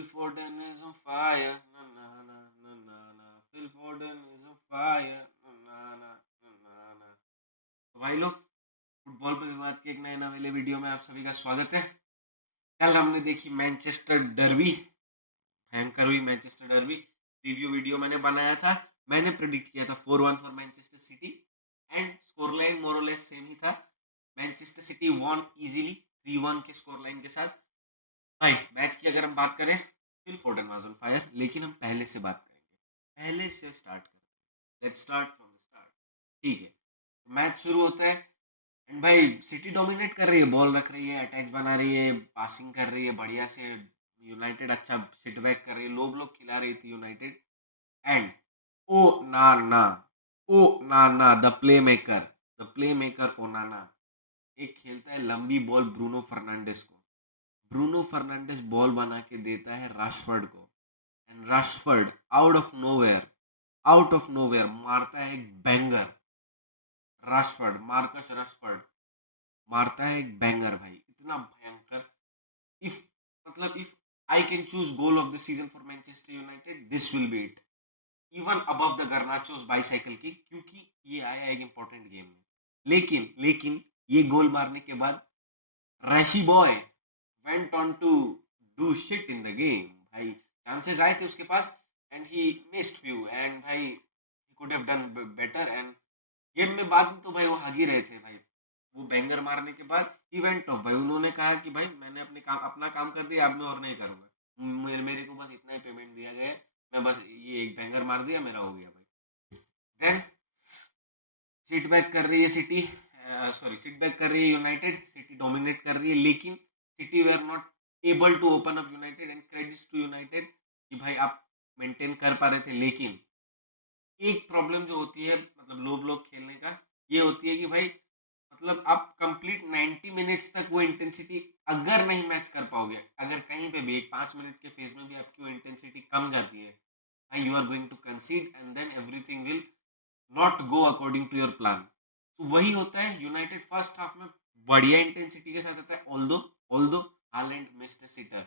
Phil Foden is on fire. Na na na na na na. Phil Foden is on fire. Na na na na na ना। तो भाई लोग, football पे विवाद के एक नए नवेले वीडियो में आप सभी का स्वागत है। कल हमने देखी मैनचेस्टर डर्बी, भयंकर हुई मैनचेस्टर डर्बी। रिव्यू वीडियो मैंने बनाया था। मैंने प्रिडिक्ट किया था 4-1 for Manchester City and score line more less same ही था। मैनचेस्टर सिटी वॉन इजीली 3-1 के स्कोर लाइन के साथ। भाई मैच की अगर हम बात करें, Phil Foden was on fire, लेकिन हम पहले से बात करेंगे, पहले से स्टार्ट करते हैं। Let's start from the start. ठीक है, मैच शुरू होता है एंड भाई सिटी डोमिनेट कर रही है, बॉल रख रही है, अटैच बना रही है, पासिंग कर रही है बढ़िया से। यूनाइटेड अच्छा सिट बैक कर रही है, लो ब्लॉक खिला रही थी United. And O Nana, O Nana the play maker ओनाना एक खेलता है लंबी बॉल ब्रूनो फर्नांडिस को। ब्रूनो फर्नांडिस बॉल बना के देता है राशफोर्ड को and Rashford out of nowhere मारता है एक बैंगर। मार्कस राशफोर्ड मारता है एक बैंगर भाई, इतना भयंकर। If if I can choose goal of the season for Manchester United, this will be it, even above the Garnacho's bicycle kick, क्योंकि ये आया एक इंपॉर्टेंट गेम में। लेकिन ये गोल मारने के बाद Rashy boy went on to do shit in the game भाई। चांसेस आए थे उसके पास एंड ही मिस्ड फ्यू एंड भाई he could have done better and game में बाद में तो भाई वो हग ही रहे थे भाई। वो बैंगर मारने के बाद ही वेंट ऑफ भाई, उन्होंने कहा कि भाई मैंने अपना काम कर दिया, अब मैं और नहीं करूंगा। मेरे को बस इतना ही पेमेंट दिया गया है, मैं बस ये एक बैंगर मार दिया, मेरा हो गया भाई। देन सिट बैक कर रही है सिटी, सिट बैक कर रही है यूनाइटेड, सिटी डोमिनेट कर रही है, लेकिन सिटी वे are not able to open up United and credits to United कि भाई आप मेंटेन कर पा रहे थे। लेकिन एक प्रॉब्लम जो होती है लो ब्लॉक खेलने का, ये होती है कि भाई आप कंप्लीट 90 मिनट्स तक वो इंटेंसिटी अगर नहीं मैच कर पाओगे, अगर कहीं पे भी एक 5 मिनट के फेज में भी आपकी वो इंटेंसिटी कम जाती है, भाई you are going to concede and then everything will not go according to your plan. तो वही होता है, यूनाइटेड फर्स्ट हाफ में बढ़िया इंटेंसिटी के साथ आता है, ऑल्दो हालैंड मिस्ड सिटर।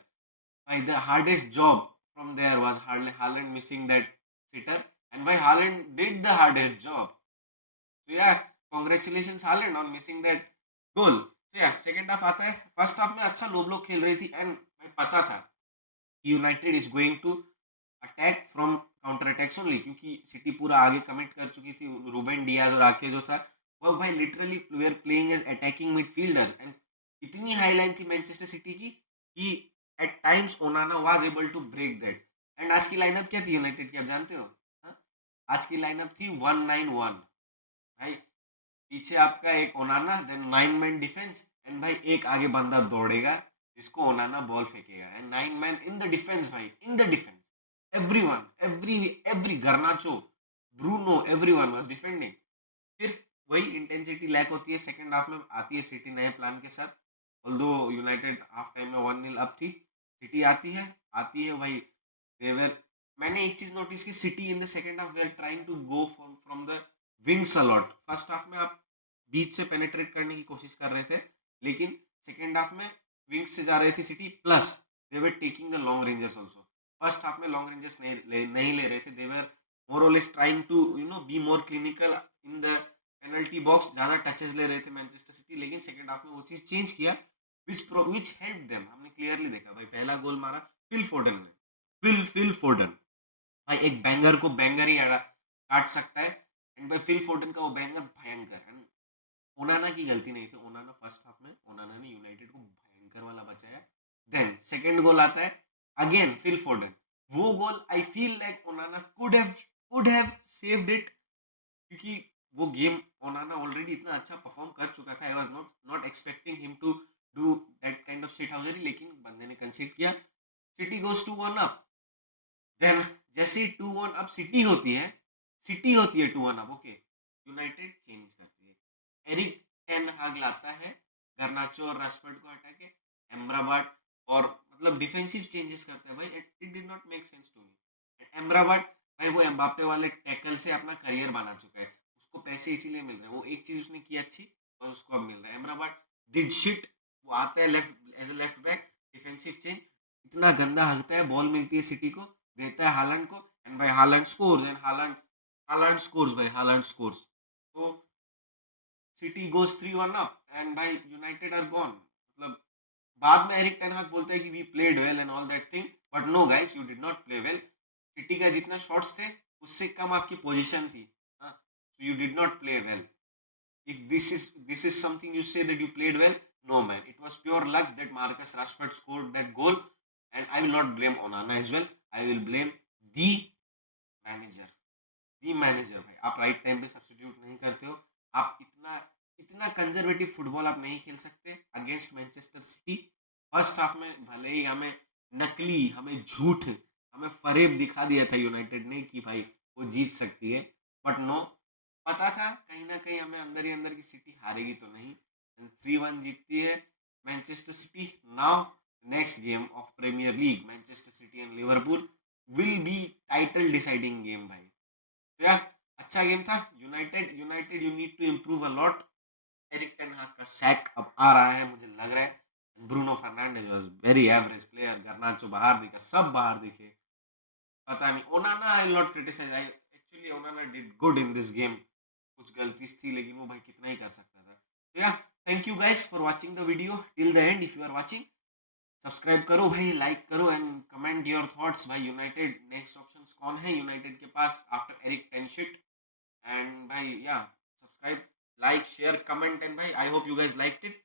भाई the hardest job from there was Haaland missing that sitter and भाई Haaland did the hardest job. तो yeah congratulations Haaland on missing that goal. तो या सेकंड हाफ आता है, फर्स्ट हाफ में अच्छा लो block खेल रही थी एंड भाई पता था United is going to attack from counter attacks only, क्योंकि सिटी पूरा आगे कमिट कर चुकी थी। रूबेन डियाज और आके जो था वो भाई literally we are playing as attacking midfielders and इतनी हाई लाइन थी मैनचेस्टर सिटी की कि at times Onana was able to break that. And आज की लाइनअप क्या थी यूनाइटेड की, आप जानते हो? हाँ? आज की लाइनअप थी 191 भाई। पीछे आपका एक Onana, then 9 man defence and भाई एक आगे बंदा दौड़ेगा जिसको ओनाना बॉल फेंकेगा and 9 man in the defence भाई, in the defence everyone, every Garnacho, Bruno, everyone was defending. फिर वही इंटेंसिटी लैक होती है सेकंड हाफ में, आती है सिटी नए प्लान के साथ। ऑल्दो यूनाइटेड हाफ टाइम में 1-0 अप थी, सिटी आती है भाई। देवर मैंने एक चीज नोटिस की, City in the second half वे are trying to go from the wings a lot. First half में आप बीच से पेनिट्रेट करने की कोशिश कर रहे थे, लेकिन सेकंड हाफ में विंग्स से जा रही थी City, plus they were taking the long rangers also. First half में लॉन्ग रेंजर्स नहीं ले रहे थे, they were more or less trying to be more clinical in the penalty box, ज्यादा टचेस ले रहे थे मैनचेस्टर सिटी। लेकिन सेकंड हाफ में वो चीज चेंज किया, विच हेल्प देम। हमने क्लियरली देखा भाई, पहला गोल मारा फिल फोर्डन ने, फिल फोर्डन भाई एक बैंगर को बैंगर ही काट सकता है। एंड भाई फिल फोर्डन का वो बैंगर भयंकर है। ओनाना की गलती नहीं थी, ओनाना फर्स्ट हाफ में ओनाना ने यूनाइटेड को भयंकर वाला बचाया। देन सेकंड गोल आता है, अगेन फिल फोर्डन। वो goal I feel like Onana could have saved it, क्योंकि वो गेम ओनाना ऑलरेडी इतना अच्छा परफॉर्म कर चुका था। I was not expecting him to do that kind of shit हाउजरी, लेकिन बंदे ने कंसीड किया। City goes to 1 up. Then जैसे ही 2-1 अब सिटी होती है 2-1 अब, ओके, यूनाइटेड चेंज करती है। एरिक टेन हाग लाता है गर्नाचो और राशफोर्ड को हटा के एम्राबाट, और डिफेंसिव चेंजेस करते हैं भाई। It did not make sense to me. Amrabat भाई वो एम्बापे वाले टैकल से अपना करियर बना चुका है, उसको पैसे इसीलिए मिल रहे हैं, वो एक चीज उसने की अच्छी, बस उसको अब मिल रहा है। एम्राबाट डिड शिट, वो आता है left as a left back, defensive change, इतना गंदा हकता है, बॉल मिलती है सिटी को, देता है हालैंड को, एंड भाई Haaland scores, and Haaland Haaland scores भाई, हालैंड स्कोर्स। तो सिटी गोज 3-1 अप, एंड भाई यूनाइटेड आर गॉन। मतलब बाद में एरिक टेन हाग बोलते हैं कि we played well and all that thing, but no guys, you did not play well. City का जितना शॉट्स थे उससे कम आपकी पोजीशन थी, you did not play well. If this is something you say that you played well, no man, it was pure luck that Marcus Rashford scored that goal, and I will not blame Onana as well. I will blame the manager. The manager भाई, आप right time पे substitute नहीं करते हो। आप इतना इतना conservative football आप नहीं खेल सकते against Manchester city. First half में भले ही हमें नकली, हमें झूठ, हमें फरेब दिखा दिया था यूनाइटेड ने कि भाई वो जीत सकती है, बट नो, पता था कहीं ना कहीं हमें अंदर ही अंदर की सिटी हारेगी तो नहीं। 3-1 जीतती है Manchester City. Now next game of Premier League, Manchester City and Liverpool will be title deciding game भाई। तो यार, अच्छा गेम था। United United you need to improve a lot. Erik ten Hag का सैक अब आ रहा है मुझे लग रहा है। Bruno Fernandes was very average player, Garnacho बाहर दिखा, सब बाहर दिखे। पता नहीं, Onana I will not criticise, I actually Onana did good in this game. कुछ गलतीज थी लेकिन वो भाई कितना ही कर सकता था। तो yeah, thank you guys for watching the video till the end. If you are watching, subscribe करो भाई, लाइक करो, एंड कमेंट योर थॉट्स भाई। यूनाइटेड नेक्स्ट ऑप्शंस कौन है यूनाइटेड के पास आफ्टर एरिक टेंशिट? एंड भाई yeah, subscribe, like, share, comment, and भाई I hope you guys liked it.